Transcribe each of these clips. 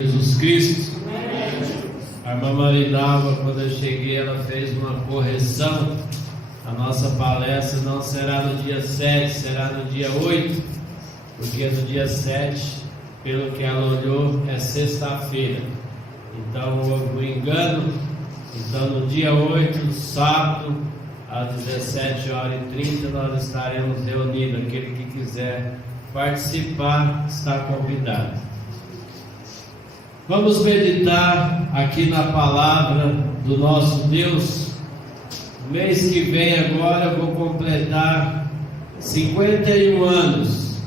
Jesus Cristo. A irmã Marinalva, quando eu cheguei, ela fez uma correção. A nossa palestra não será no dia 7, será no dia 8, porque no dia 7, pelo que ela olhou, é sexta-feira. Então houve um engano. Então no dia 8, sábado, às 17h30, nós estaremos reunidos. Aquele que quiser participar está convidado. Vamos meditar aqui na palavra do nosso Deus. No mês que vem agora eu vou completar 51 anos.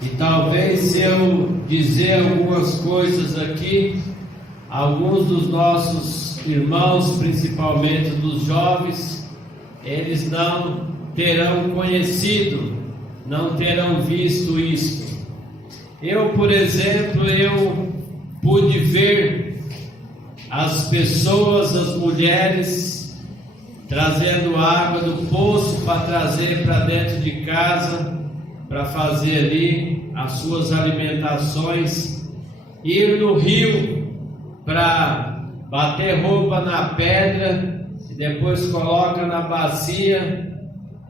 E talvez se eu dizer algumas coisas aqui, alguns dos nossos irmãos, principalmente dos jovens, eles não terão conhecido, não terão visto isso. Eu, por exemplo, pude ver as pessoas, as mulheres, trazendo água do poço para trazer para dentro de casa, para fazer ali as suas alimentações, ir no rio para bater roupa na pedra, e depois coloca na bacia,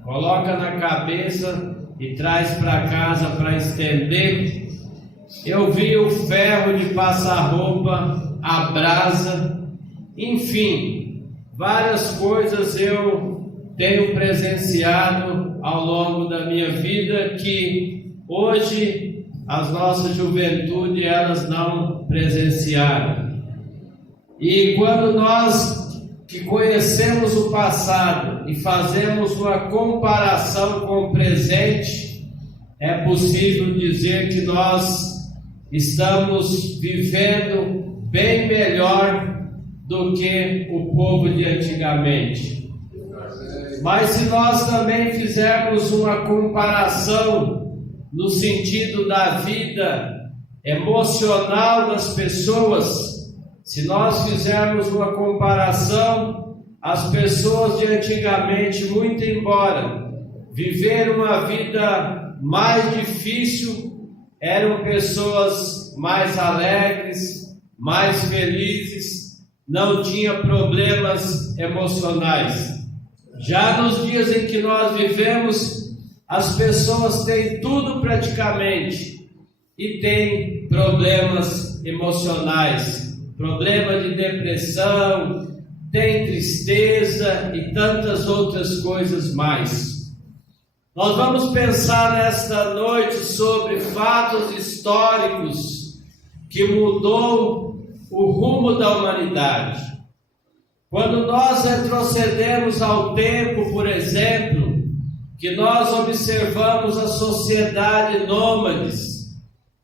coloca na cabeça e traz para casa para estender. Eu vi o ferro de passar roupa, a brasa, enfim, várias coisas eu tenho presenciado ao longo da minha vida que hoje as nossas juventude elas não presenciaram. E quando nós que conhecemos o passado e fazemos uma comparação com o presente, é possível dizer que nós estamos vivendo bem melhor do que o povo de antigamente. Mas se nós também fizermos uma comparação no sentido da vida emocional das pessoas, se nós fizermos uma comparação, as pessoas de antigamente, muito embora viver uma vida mais difícil, eram pessoas mais alegres, mais felizes, não tinham problemas emocionais. Já nos dias em que nós vivemos, as pessoas têm tudo praticamente e têm problemas emocionais, problema de depressão, tem tristeza e tantas outras coisas mais. Nós vamos pensar nesta noite sobre fatos históricos que mudou o rumo da humanidade. Quando nós retrocedemos ao tempo, por exemplo, que nós observamos a sociedade nômades,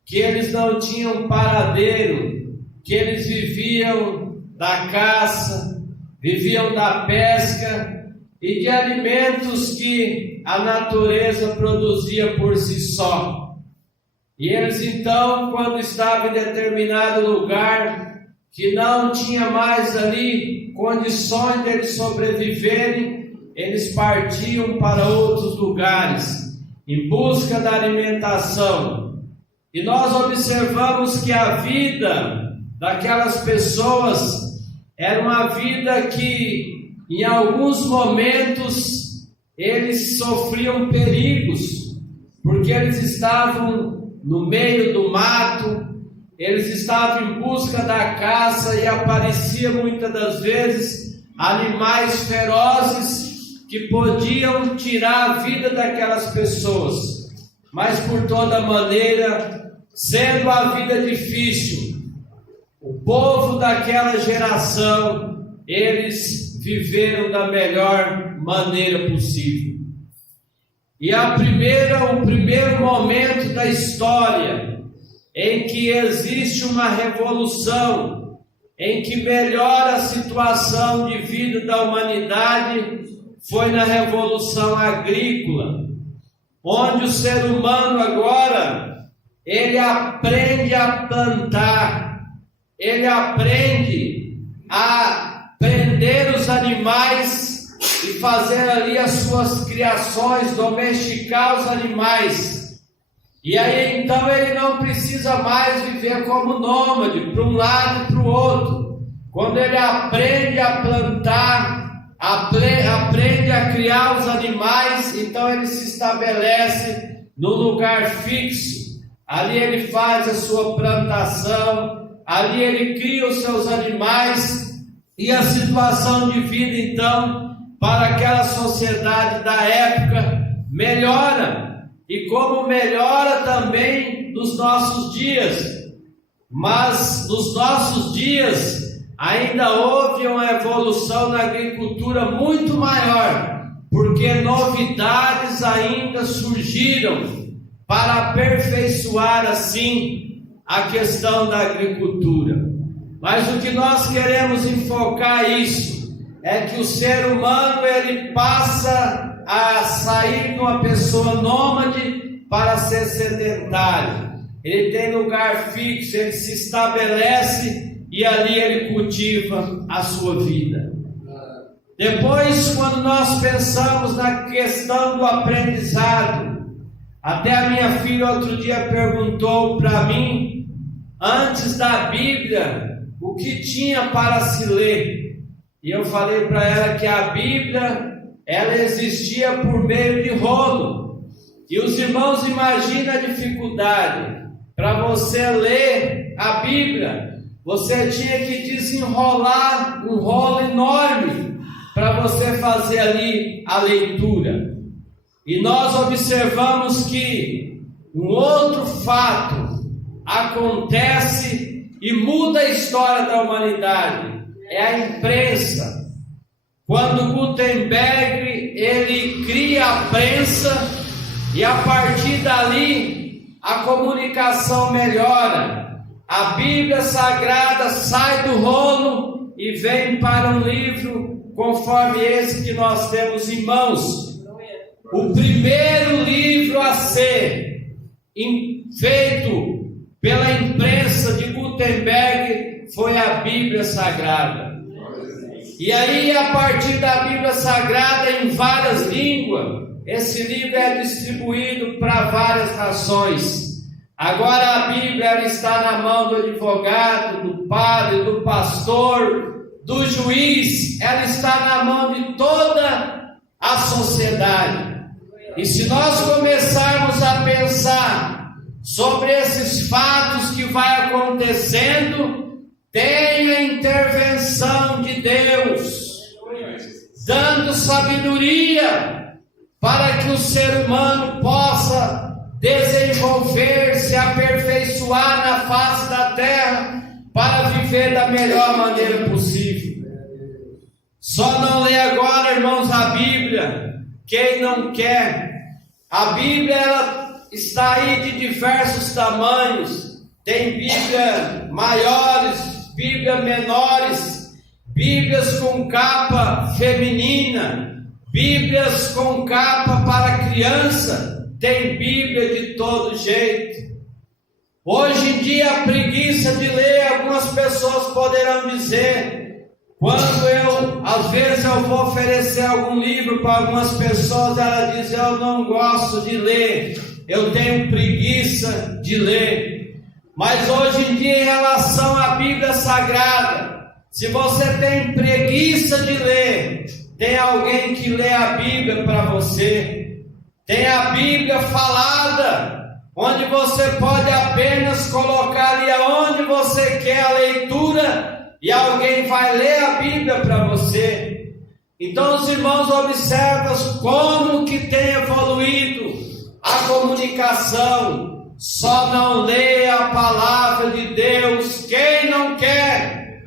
que eles não tinham paradeiro, que eles viviam da caça, viviam da pesca e de alimentos que a natureza produzia por si só. E eles então, quando estavam em determinado lugar, que não tinha mais ali condições de eles sobreviverem, eles partiam para outros lugares, em busca da alimentação. E nós observamos que a vida daquelas pessoas era uma vida que, em alguns momentos, eles sofriam perigos, porque eles estavam no meio do mato, eles estavam em busca da caça e apareciam muitas das vezes animais ferozes que podiam tirar a vida daquelas pessoas. Mas por toda maneira, sendo a vida difícil, o povo daquela geração, eles viveram da melhor maneira possível. E o primeiro momento da história em que existe uma revolução, em que melhora a situação de vida da humanidade, foi na Revolução Agrícola, onde o ser humano agora, ele aprende a plantar, ele aprende a prender os animais e fazer ali as suas criações, domesticar os animais. E aí então ele não precisa mais viver como nômade, para um lado e para o outro. Quando ele aprende a plantar, aprende a criar os animais, então ele se estabelece num lugar fixo. Ali ele faz a sua plantação, ali ele cria os seus animais, e a situação de vida então para aquela sociedade da época melhora. E como melhora também nos nossos dias. Mas nos nossos dias ainda houve uma evolução na agricultura muito maior, porque novidades ainda surgiram para aperfeiçoar assim a questão da agricultura. Mas o que nós queremos enfocar isso é que o ser humano ele passa a sair de uma pessoa nômade para ser sedentário. Ele tem lugar fixo, ele se estabelece e ali ele cultiva a sua vida. Depois, quando nós pensamos na questão do aprendizado, até a minha filha outro dia perguntou para mim, antes da Bíblia, o que tinha para se ler. E eu falei para ela que a Bíblia, ela existia por meio de rolo. E os irmãos imaginam a dificuldade. Para você ler a Bíblia, você tinha que desenrolar um rolo enorme para você fazer ali a leitura. E nós observamos que um outro fato acontece e muda a história da humanidade. É a imprensa. Quando Gutenberg ele cria a prensa e a partir dali a comunicação melhora. A Bíblia Sagrada sai do rolo e vem para um livro conforme esse que nós temos em mãos. O primeiro livro a ser feito pela imprensa de Gutenberg foi a Bíblia Sagrada. E aí, a partir da Bíblia Sagrada, em várias línguas, esse livro é distribuído para várias nações. Agora a Bíblia ela está na mão do advogado, do padre, do pastor, do juiz. Ela está na mão de toda a sociedade. E se nós começarmos a pensar sobre esses fatos que vai acontecendo, tem a intervenção de Deus, dando sabedoria para que o ser humano possa desenvolver-se, aperfeiçoar na face da terra, para viver da melhor maneira possível. Só não lê agora, irmãos, a Bíblia quem não quer. A Bíblia ela está aí de diversos tamanhos. Tem Bíblia maiores, Bíblia menores, Bíblias com capa feminina, Bíblias com capa para criança, tem Bíblia de todo jeito. Hoje em dia a preguiça de ler, algumas pessoas poderão dizer, quando às vezes eu vou oferecer algum livro para algumas pessoas, ela diz, eu não gosto de ler, eu tenho preguiça de ler. Mas hoje em dia, em relação à Bíblia Sagrada, se você tem preguiça de ler, tem alguém que lê a Bíblia para você. Tem a Bíblia falada, onde você pode apenas colocar ali aonde você quer a leitura, e alguém vai ler a Bíblia para você. Então os irmãos observam como que tem evoluído a comunicação. Só não lê a palavra de Deus quem não quer,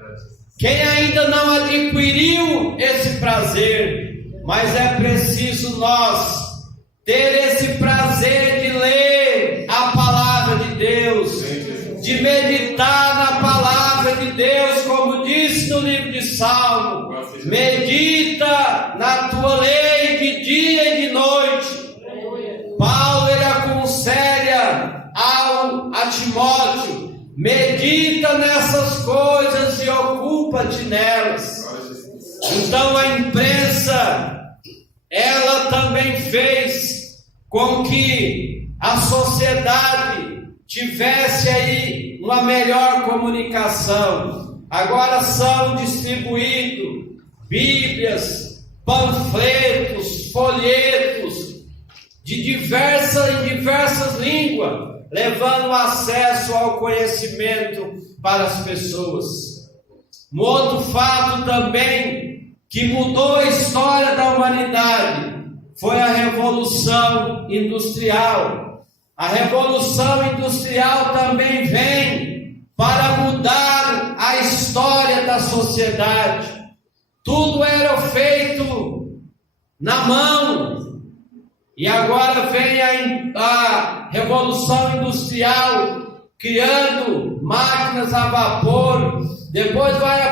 quem ainda não adquiriu esse prazer. Mas é preciso nós ter esse prazer de ler a palavra de Deus, de meditar na palavra de Deus, como disse no livro de Salmo, medita na tua lei de dia e de noite. Paulo ele aconselha a Timóteo, medita nessas coisas e ocupa-te nelas. Então a imprensa ela também fez com que a sociedade tivesse aí uma melhor comunicação. Agora são distribuídos Bíblias, panfletos, folhetos em diversas línguas, levando acesso ao conhecimento para as pessoas. Um outro fato também que mudou a história da humanidade foi a Revolução Industrial. A Revolução Industrial também vem para mudar a história da sociedade. Tudo era feito na mão. E agora vem a Revolução Industrial, criando máquinas a vapor. Depois vai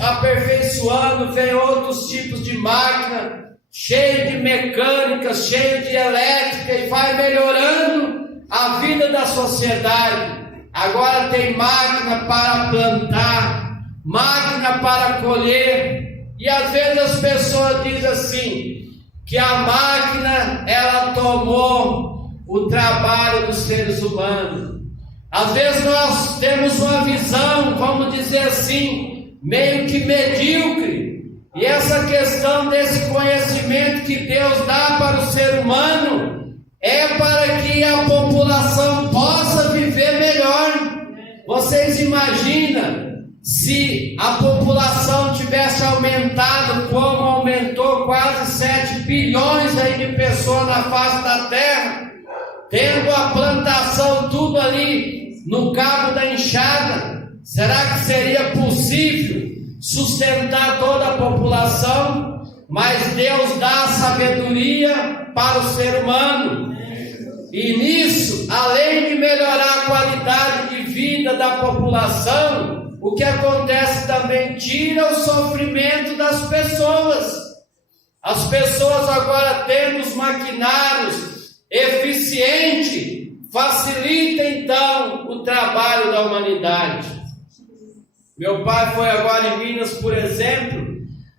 aperfeiçoando, vem outros tipos de máquina, cheio de mecânica, cheio de elétrica, e vai melhorando a vida da sociedade. Agora tem máquina para plantar, máquina para colher, e às vezes as pessoas dizem assim, que a máquina, ela tomou o trabalho dos seres humanos. Às vezes nós temos uma visão, vamos dizer assim, meio que medíocre. E essa questão desse conhecimento que Deus dá para o ser humano é para que a população possa viver melhor. Vocês imaginam se a população tivesse aumentado como aumentou quase 7 bilhões aí de pessoas na face da terra, tendo a plantação tudo ali no cabo da enxada, será que seria possível sustentar toda a população? Mas Deus dá sabedoria para o ser humano, e nisso, além de melhorar a qualidade de vida da população, o que acontece também tira o sofrimento das pessoas. As pessoas agora tendo os maquinários eficientes, facilita então o trabalho da humanidade. Meu pai foi agora em Minas, por exemplo,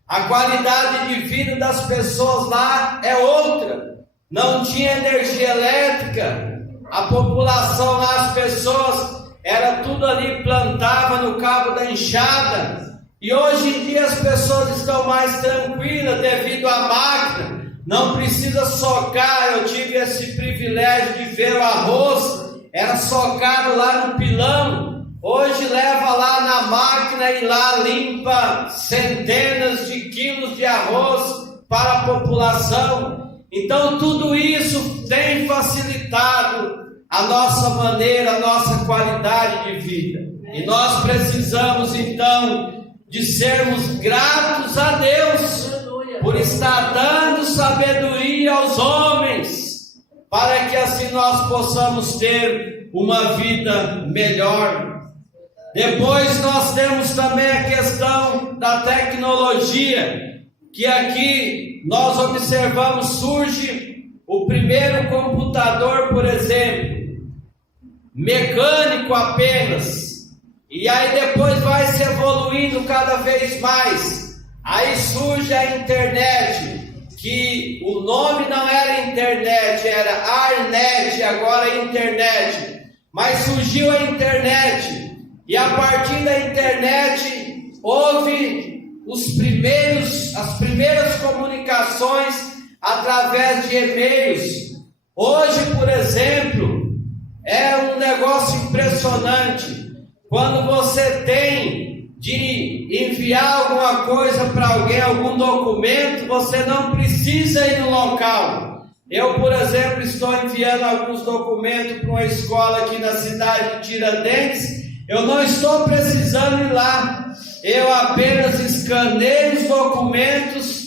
a qualidade de vida das pessoas lá é outra. Não tinha energia elétrica, a população lá, as pessoas, era tudo ali, plantava no cabo da enxada. E hoje em dia as pessoas estão mais tranquilas devido à máquina. Não precisa socar. Eu tive esse privilégio de ver o arroz, era socado lá no pilão. Hoje leva lá na máquina e lá limpa centenas de quilos de arroz para a população. Então tudo isso tem facilitado a nossa maneira, a nossa qualidade de vida. E nós precisamos então de sermos gratos a Deus por estar dando sabedoria aos homens, para que assim nós possamos ter uma vida melhor. Depois nós temos também a questão da tecnologia, que aqui nós observamos, surge o primeiro computador, por exemplo, mecânico apenas, e aí depois vai se evoluindo cada vez mais. Aí surge a internet, que o nome não era internet, era Arnet, agora é internet. Mas surgiu a internet, e a partir da internet houve as primeiras comunicações através de e-mails. Hoje, por exemplo, é um negócio impressionante. Quando você tem de enviar alguma coisa para alguém, algum documento, você não precisa ir no local. Eu, por exemplo, estou enviando alguns documentos para uma escola aqui na cidade de Tiradentes. Eu não estou precisando ir lá. Eu apenas escaneio os documentos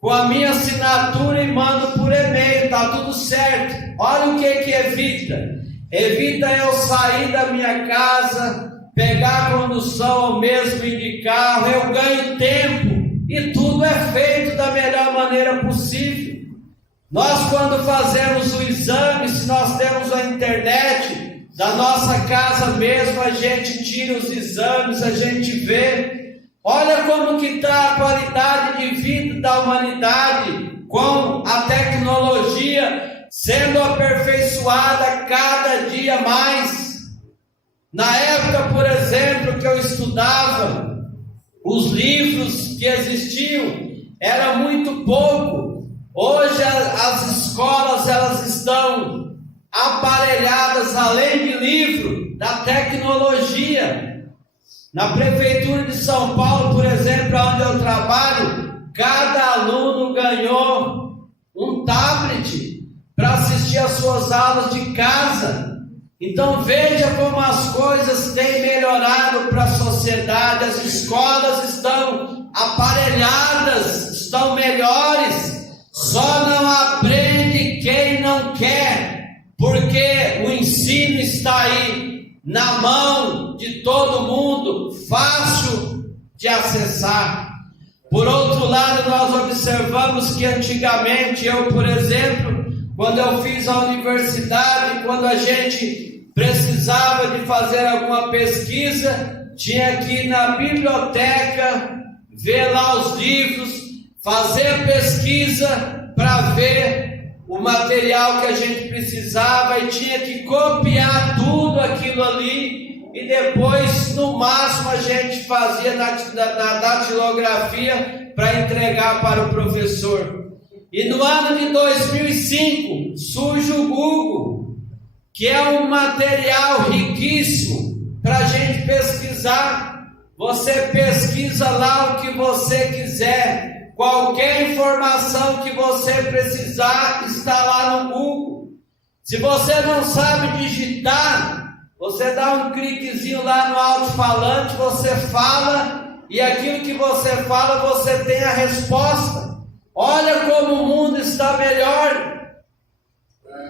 com a minha assinatura e mando por e-mail. Está tudo certo. Olha o que evita. Evita eu sair da minha casa, pegar a condução ou mesmo ir de carro. Eu ganho tempo e tudo é feito da melhor maneira possível. Nós, quando fazemos o exame, se nós temos a internet, da nossa casa mesmo, a gente tira os exames, a gente vê. Olha como que está a qualidade de vida da humanidade com a tecnologia sendo aperfeiçoada cada dia mais. Na época, por exemplo, que eu estudava, os livros que existiam era muito pouco. Hoje as escolas elas estão aparelhadas, além de livro, da tecnologia. Na prefeitura de São Paulo, por exemplo, onde eu trabalho, cada aluno ganhou um tablet para assistir às suas aulas de casa. Então veja como as coisas têm melhorado para a sociedade. As escolas estão aparelhadas, estão melhores. Só não aprende quem não quer, porque o ensino está aí na mão de todo mundo, fácil de acessar. Por outro lado, nós observamos que antigamente, eu, por exemplo, quando eu fiz a universidade, quando a gente precisava de fazer alguma pesquisa, tinha que ir na biblioteca, ver lá os livros, fazer pesquisa para ver o material que a gente precisava, e tinha que copiar tudo aquilo ali, e depois, no máximo, a gente fazia na datilografia para entregar para o professor. E no ano de 2005 surge o Google, que é um material riquíssimo para a gente pesquisar. Você pesquisa lá o que você quiser, qualquer informação que você precisar está lá no Google. Se você não sabe digitar, você dá um cliquezinho lá no alto-falante, você fala, e aquilo que você fala, você tem a resposta. Olha como o mundo está melhor.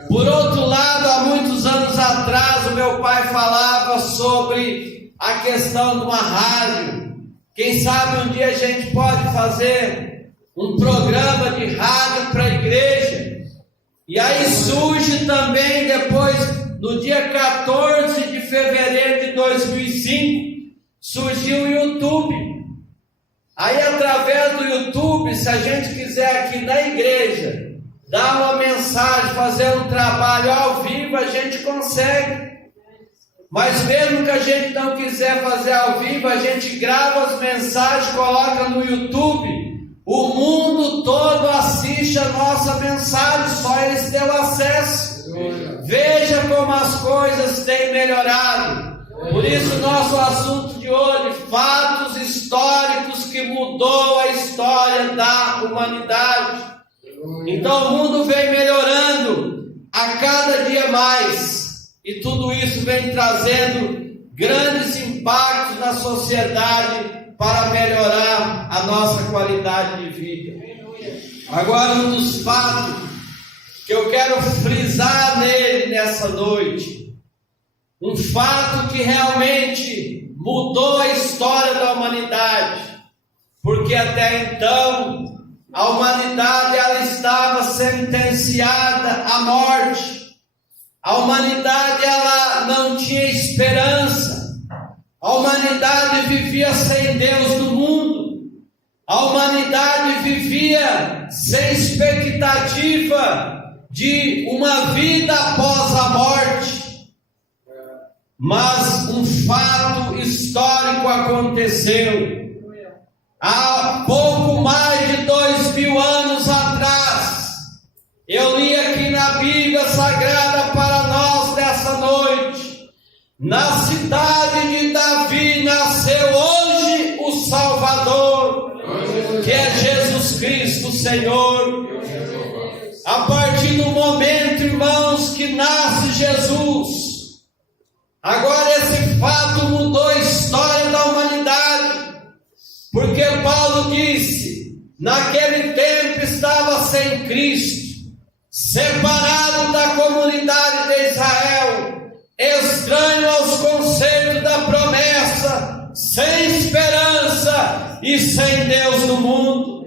Por outro lado, há muitos anos atrás, o meu pai falava sobre a questão de uma rádio. Quem sabe um dia a gente pode fazer um programa de rádio para a igreja. E aí surge também depois, no dia 14 de fevereiro de 2005, surgiu o YouTube. Aí através do YouTube, se a gente quiser aqui na igreja dar uma mensagem, fazer um trabalho ao vivo, a gente consegue. Mas mesmo que a gente não quiser fazer ao vivo, a gente grava as mensagens, coloca no YouTube. O mundo todo assiste a nossa mensagem, só eles têm o acesso. Veja como as coisas têm melhorado. Por isso nosso assunto de hoje, fatos históricos que mudou a história da humanidade. Então o mundo vem melhorando a cada dia mais, e tudo isso vem trazendo grandes impactos na sociedade para melhorar a nossa qualidade de vida. Agora, um dos fatos que eu quero frisar nele nessa noite, um fato que realmente mudou a história da humanidade, porque até então a humanidade ela estava sentenciada à morte. A humanidade ela não tinha esperança. A humanidade vivia sem Deus no mundo. A humanidade vivia sem expectativa de uma vida após a morte. Mas um fato histórico aconteceu. Há pouco mais de 2000 anos atrás, eu li aqui na Bíblia Sagrada para nós nessa noite, na cidade de Davi nasceu hoje o Salvador, que é Jesus Cristo, Senhor. A partir do momento, irmãos, que nasce Jesus, agora esse fato mudou a história da humanidade, porque Paulo disse, naquele tempo estava sem Cristo, separado da comunidade de Israel, estranho aos conselhos da promessa, sem esperança e sem Deus no mundo.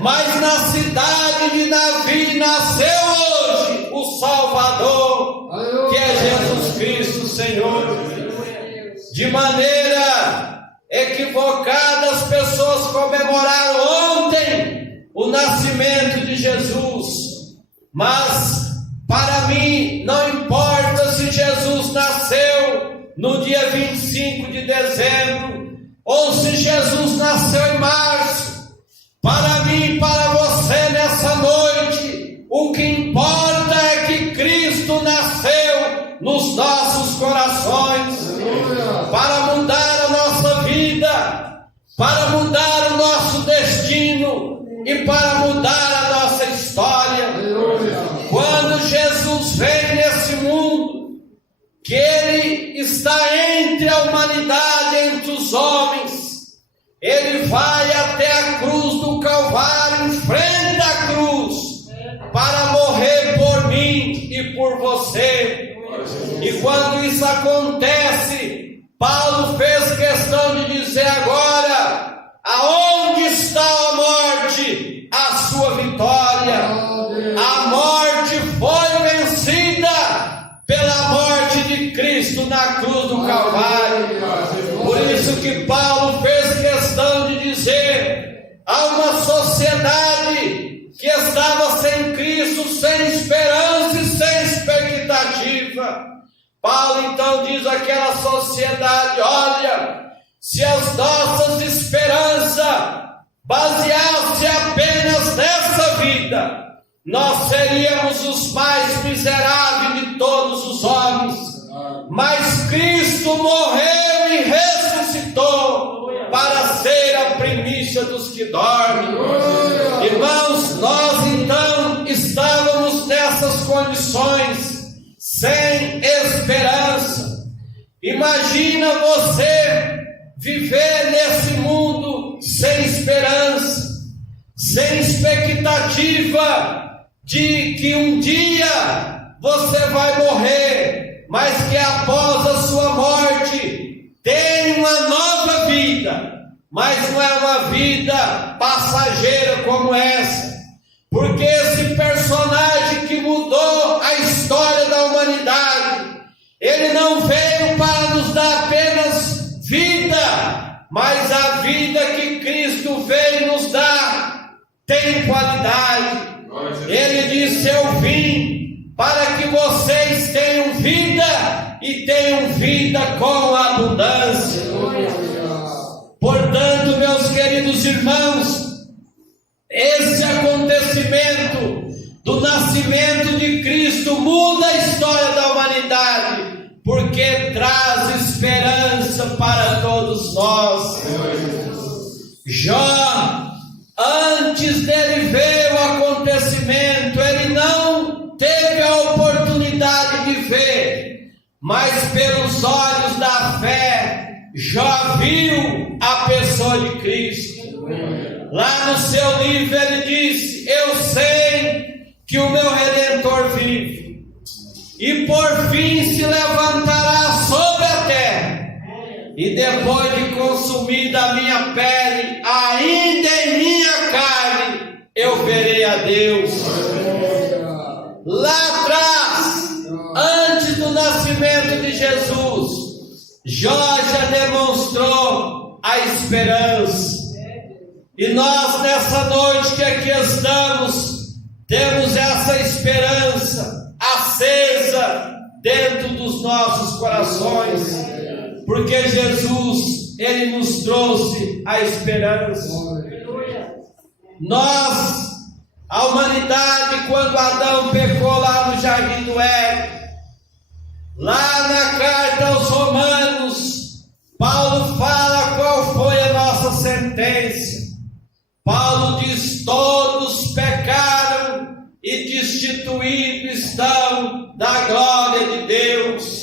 Mas na cidade de Davi nasceu hoje o Salvador, que é Jesus Cristo, Senhor. De maneira equivocada, as pessoas comemoraram ontem o nascimento de Jesus, mas para no dia 25 de dezembro, ou se Jesus nasceu em março, para mim e para você nessa noite, o que importa é que Cristo nasceu nos nossos corações, para mudar a nossa vida, para mudar o nosso destino e para mudar a nossa história. Quando Jesus vem nesse mundo, que Ele está entre a humanidade, entre os homens, Ele vai até a cruz do Calvário, enfrenta a cruz, para morrer por mim e por você. E quando isso acontece, Paulo fez questão de dizer agora: aonde está a morte? A sua vitória. A morte foi vencida pela morte de Cristo na cruz do Calvário. Por isso que Paulo fez questão de dizer a uma sociedade que estava sem Cristo, sem esperança e sem expectativa. Paulo então diz àquela sociedade: olha, se as nossas esperanças baseassem apenas nessa vida, nós seríamos os mais miseráveis de todos os homens. Mas Cristo morreu e ressuscitou para ser a primícia dos que dormem. Irmãos, nós então estávamos nessas condições, sem esperança. Imagina você viver nesse mundo sem esperança, sem expectativa de que um dia você vai morrer, mas que após a sua morte tem uma nova vida, mas não é uma vida passageira como essa, porque esse personagem que mudou a história da humanidade, ele não veio para nos dar apenas vida, mas a vida que Cristo veio nos dar tem qualidade. Ele disse: eu vim para que vocês tenham vida e tenham vida com abundância. Portanto, meus queridos irmãos, esse acontecimento do nascimento de Cristo muda a história da humanidade, porque traz esperança para todos nós. Jó, antes dele ver o acontecimento, ele não teve a oportunidade de ver, mas pelos olhos da fé, Jó viu a pessoa de Cristo. Lá no seu livro ele disse: eu sei que o meu Redentor vive, e por fim se levantará sobre a terra, e depois de consumida a minha pele, ainda em minha carne, eu verei a Deus. Lá atrás, antes do nascimento de Jesus, Jó já demonstrou a esperança. E nós nessa noite que aqui estamos, temos essa esperança acesa dentro dos nossos corações, porque Jesus, Ele nos trouxe a esperança. Nós, a humanidade, quando Adão pecou lá no Jardim do Éden, lá na carta aos Romanos, Paulo fala qual foi a nossa sentença. Paulo diz: todos pecaram e destituídos estão da glória de Deus.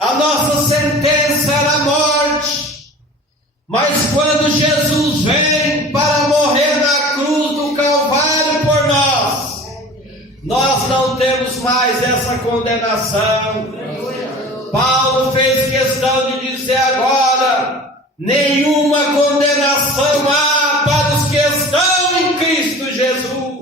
A nossa sentença era a morte, mas quando Jesus vem para morrer na cruz do Calvário por nós, nós não temos mais essa condenação. Paulo fez questão de dizer agora: nenhuma condenação há para os que estão em Cristo Jesus.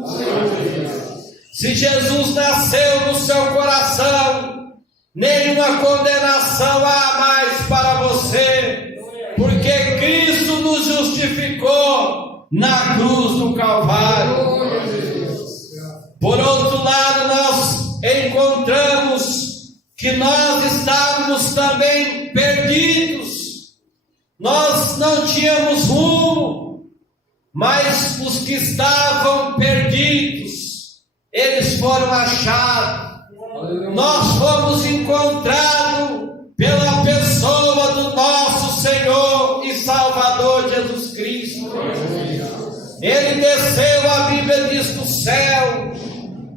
Se Jesus nasceu no seu coração, nenhuma condenação há mais para você, porque Cristo nos justificou na cruz do Calvário. Por outro lado, nós encontramos que nós estávamos também nós não tínhamos rumo, mas os que estavam perdidos, eles foram achados. Nós fomos encontrados pela pessoa do nosso Senhor e Salvador Jesus Cristo. Ele desceu, a Bíblia diz, do céu,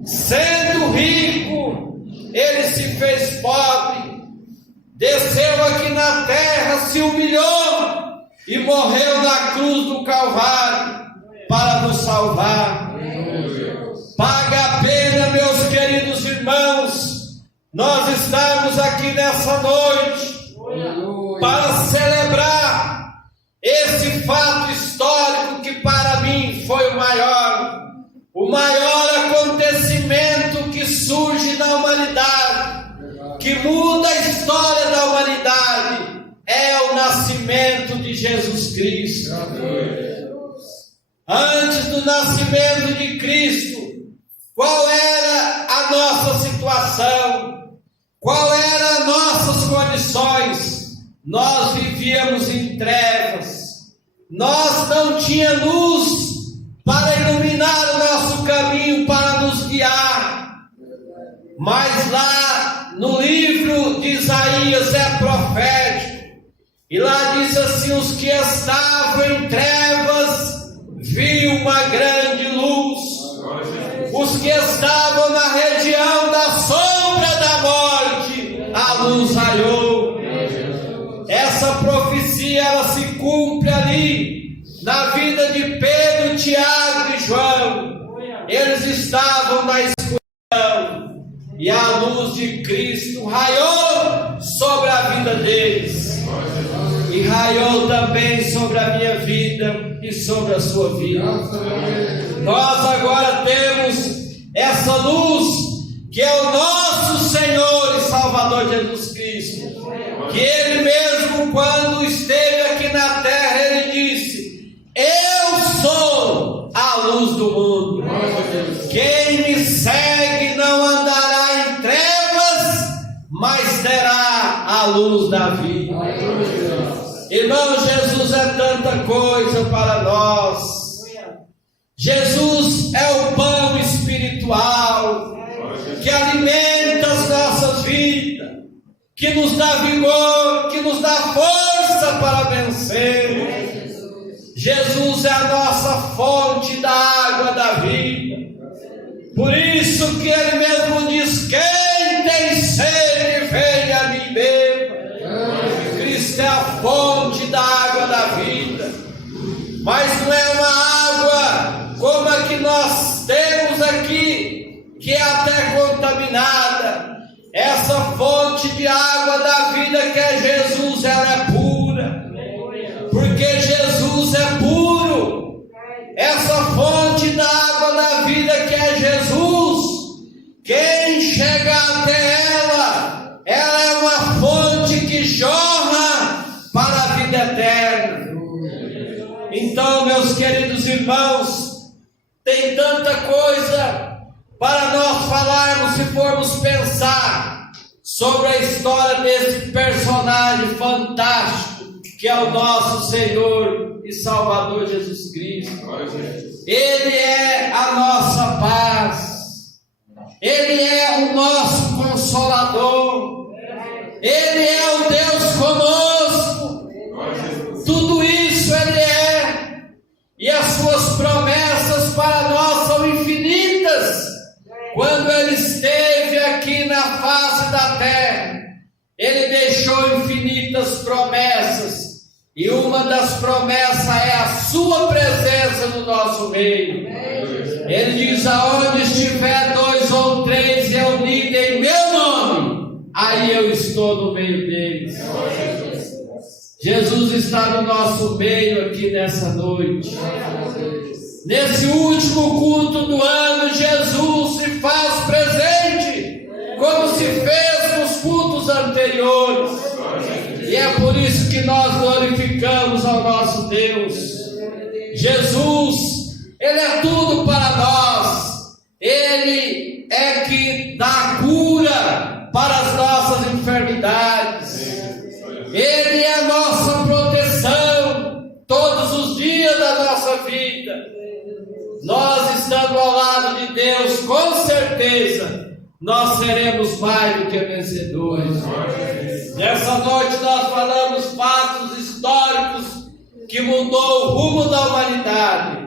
sendo rico, ele se fez pobre, desceu aqui na terra, se humilhou e morreu na cruz do Calvário para nos salvar. Paga a pena, meus queridos irmãos, nós estamos aqui nessa noite para celebrar esse fato histórico que para mim foi o maior acontecimento que surge na humanidade, que muda a história da humanidade, é o nascimento de Jesus Cristo. Antes do nascimento de Cristo, qual era a nossa situação? Qual eram as nossas condições? Nós vivíamos em trevas. Nós não tínhamos luz para iluminar o nosso caminho, para nos guiar. Mas lá no livro de Isaías é profético. E lá diz assim: os que estavam em trevas viu uma grande luz. Os que estavam na região da sombra da morte, a luz raiou. Essa profecia, ela se cumpre ali na vida de Pedro, Tiago e João. Eles estavam na escuridão e a luz de Cristo raiou sobre a vida deles. E raiou também sobre a minha vida e sobre a sua vida. Nós agora temos essa luz, que é o nosso Senhor e Salvador Jesus Cristo. Que Ele mesmo, quando esteve aqui na terra, Ele disse: eu sou a luz do mundo. Quem me segue não andará em trevas, mas terá a luz da vida. Irmão, Jesus é tanta coisa para nós. Jesus é o pão espiritual que alimenta as nossas vidas, que nos dá vigor, que nos dá força para vencer. Jesus é a nossa fonte da água da vida. Por isso que Ele mesmo diz: quem tem sede, venha a mim beba. Cristo é a fonte da água da vida. Mas não é uma água como a que nós temos aqui, que é até contaminada. Essa fonte de água da vida que é Jesus, ela é pura, porque Jesus é puro. Essa fonte da água da vida que é Jesus, quem chega até ela é uma fonte que jorra para a vida eterna. Então, meus queridos irmãos, tem tanta coisa para nós falarmos, se formos pensar sobre a história desse personagem fantástico que é o nosso Senhor e Salvador Jesus Cristo. Ele é a nossa paz, Ele é o nosso Consolador, Ele é o Deus conosco. Tudo isso Ele é, e as suas promessas para nós são infinitas. Quando Ele esteve aqui na face da terra, Ele deixou infinitas promessas, e uma das promessas é a sua presença no nosso meio. Ele diz: aonde estiver 2 ou 3 reunidos em meu nome, aí eu estou no meio deles. Jesus está no nosso meio aqui nessa noite. Nesse último culto do ano, Jesus se faz presente, como se fez nos cultos anteriores. E é por isso que nós glorificamos ao nosso Deus. Jesus, Ele é tudo para nós. Ele é que dá cura para as nossas enfermidades. Ele é a nossa proteção. estando ao lado de Deus, com certeza, nós seremos mais do que vencedores. Nessa noite nós falamos fatos históricos que mudou o rumo da humanidade.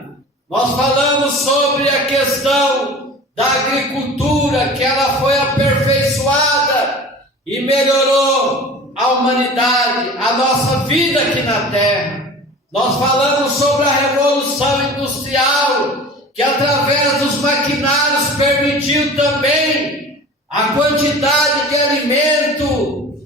Nós falamos sobre a questão da agricultura, que ela foi aperfeiçoada e melhorou a humanidade, a nossa vida aqui na Terra. Nós falamos sobre a Revolução Industrial, que através dos maquinários permitiu também a quantidade de alimento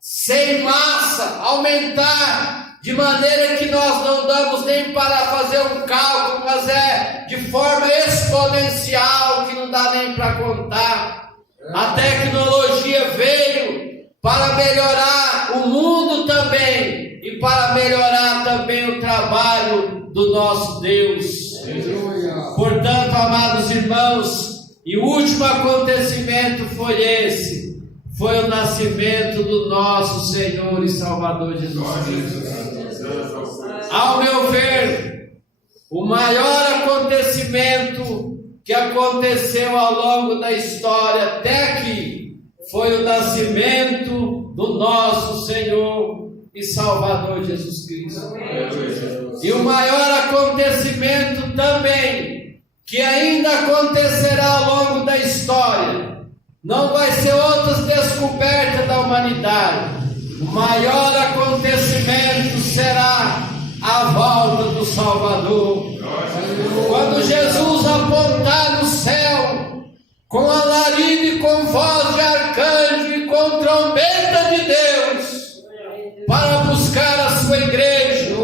sem massa aumentar, de maneira que nós não damos nem para fazer um cálculo, mas é de forma exponencial, que não dá nem para contar. A tecnologia veio para melhorar o mundo também, e para melhorar também o trabalho do nosso Deus. Portanto, amados irmãos, e o último acontecimento foi esse, foi o nascimento do nosso Senhor e Salvador Jesus Cristo. Ao meu ver, o maior acontecimento que aconteceu ao longo da história até aqui foi o nascimento do nosso Senhor e Salvador Jesus Cristo. E o maior acontecimento também, que ainda acontecerá ao longo da história, não vai ser outras descobertas da humanidade. O maior acontecimento será a volta do Salvador. Quando Jesus apontar no céu, com alarido e com voz de arcanjo e com trombeta de Deus, para buscar a sua igreja,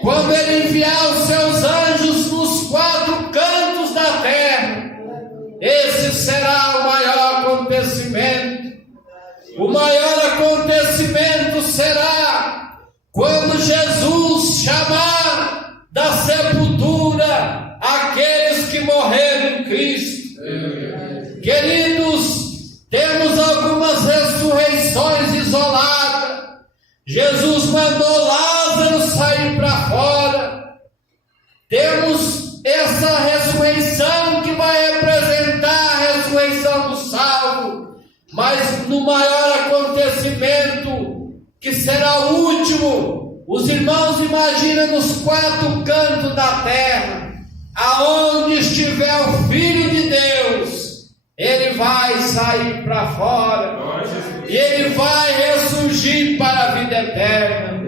quando ele enviar os seus anjos nos 4 cantos da terra, esse será o maior acontecimento. O maior acontecimento será quando Jesus chamar da sepultura aqueles que morreram em Cristo. Queridos, temos algumas ressurreições isoladas. Jesus mandou Lázaro sair para fora. Temos essa ressurreição que vai representar a ressurreição do salvo. Mas no maior acontecimento, que será o último, os irmãos imaginam nos 4 cantos da terra, aonde estiver o Filho de Deus, ele vai sair para fora. E ele vai ressurgir para a vida eterna.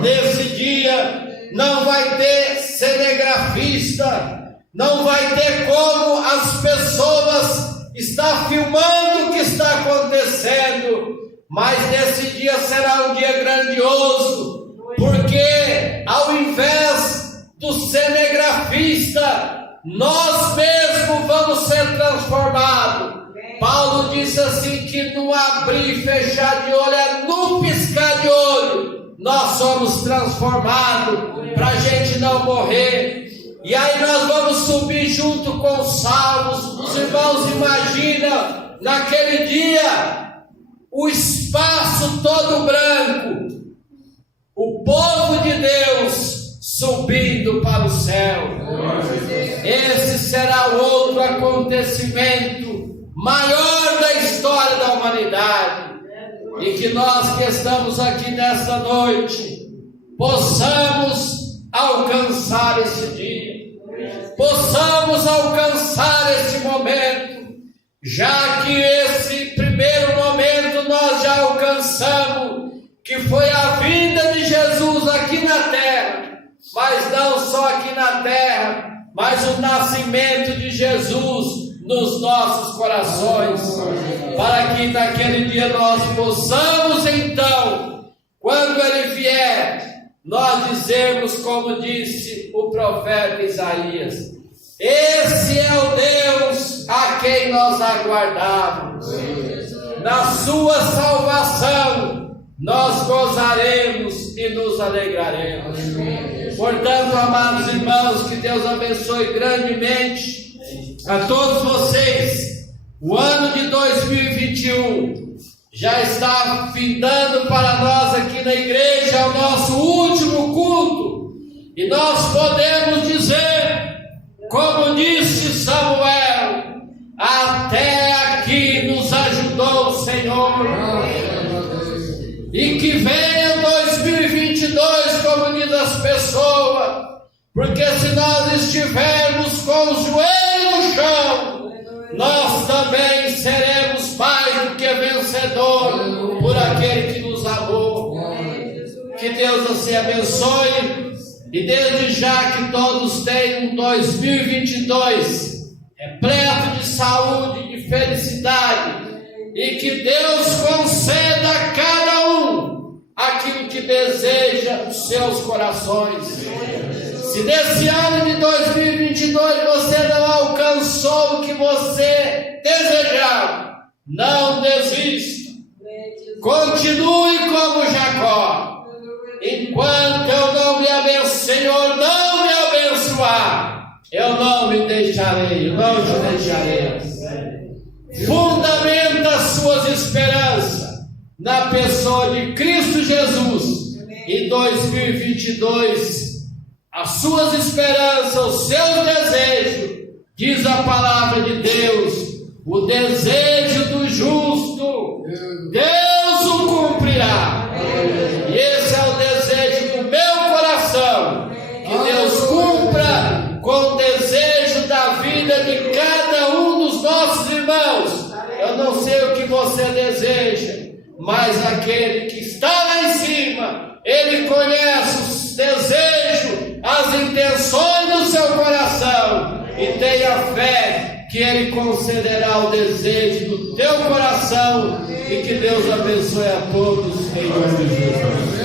Nesse dia não vai ter cinegrafista, não vai ter como as pessoas estar filmando o que está acontecendo, mas nesse dia será um dia grandioso, porque ao invés do cinegrafista, nós mesmos vamos ser transformados. Paulo disse assim, que no abrir e fechar de olho, é no piscar de olho, nós somos transformados, para a gente não morrer. E aí nós vamos subir junto com os salvos. Os irmãos imaginam naquele dia o espaço todo branco, o povo de Deus subindo para o céu. Esse será o outro acontecimento maior da história da humanidade, e que nós que estamos aqui nesta noite possamos alcançar esse dia, possamos alcançar esse momento, já que esse primeiro momento nós já alcançamos, que foi a vinda de Jesus aqui na terra, mas não só aqui na terra, mas o nascimento de Jesus nos nossos corações, para que naquele dia nós possamos então, quando ele vier, nós dizermos como disse o profeta Isaías: esse é o Deus a quem nós aguardávamos, na sua salvação nós gozaremos e nos alegraremos. Portanto, amados irmãos, que Deus abençoe grandemente a todos vocês. O ano de 2021 já está findando para nós aqui na igreja, o nosso último culto, e nós podemos dizer, como diz Samuel. Até aqui nos ajudou o Senhor. E que venha 2022, como diz as pessoas, porque se nós estivermos com os joelhos no chão, nós também seremos mais do que vencedor por aquele que nos amou. Que Deus assim abençoe, e desde já que todos tenham um 2022 repleto de saúde, de felicidade, e que Deus conceda a cada um aquilo que deseja os seus corações. Se nesse ano de 2022 você não alcançou o que você desejava, não desista. Continue como Jacó. Enquanto eu não me abençoar, Senhor, não me abençoar, eu não me deixarei, eu não te deixarei. Fundamenta as suas esperanças na pessoa de Cristo Jesus. Em 2022, as suas esperanças, os seus desejos, diz a palavra de Deus, o desejo do justo, Deus o cumprirá. E esse é o desejo do meu coração, que Deus cumpra com o desejo da vida de cada um dos nossos irmãos. Eu não sei o que você deseja, mas aquele que está lá em cima, ele conhece os desejos, as intenções do seu coração, e tenha fé que ele concederá o desejo do teu coração, e que Deus abençoe a todos em nome de Jesus.